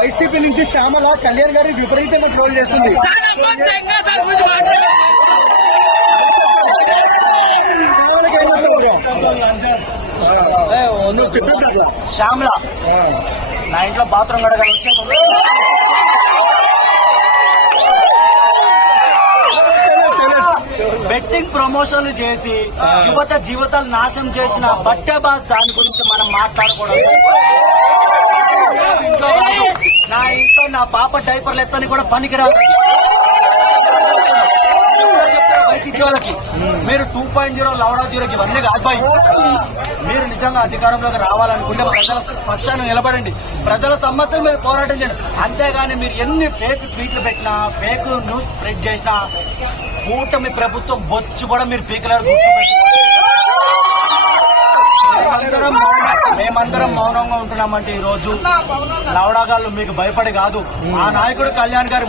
YCP నుంచి శ్యామల కళ్యాణ్ గారి విపరీతంగా ట్రోల్ చేస్తుంది. శ్యామల నా ఇంట్లో బాత్రూమ్ కడగాలి వచ్చే బెట్టింగ్ ప్రమోషన్లు చేసి యువత జీవితాలు నాశనం చేసిన బట్టే బాస్ దాని గురించి మనం మాట్లాడకూడదు. నా ఇంట్లో నా పాప డైపర్లు ఎత్తని కూడా పనికిరాదు. వైసీపీ వాళ్ళకి మీరు 2.0 లవడా 0కి ఇవన్నీ కాదు. మీరు నిజంగా అధికారంలోకి రావాలనుకుంటే ప్రజల పక్షాన్ని నిలబడండి, ప్రజల సమస్యల మీద పోరాటం చేయండి. అంతేగాని మీరు ఎన్ని ఫేక్ ట్వీట్లు పెట్టినా, ఫేక్ న్యూస్ స్ప్రెడ్ చేసినా కూటమి ప్రభుత్వం బొచ్చు కూడా మీరు పీకలేరు. మేమందరం మౌనంగా ఉంటున్నామంటే ఈ రోజు లవడాగాళ్ళు మీకు భయపడి కాదు, ఆ నాయకుడు కళ్యాణ్ గారి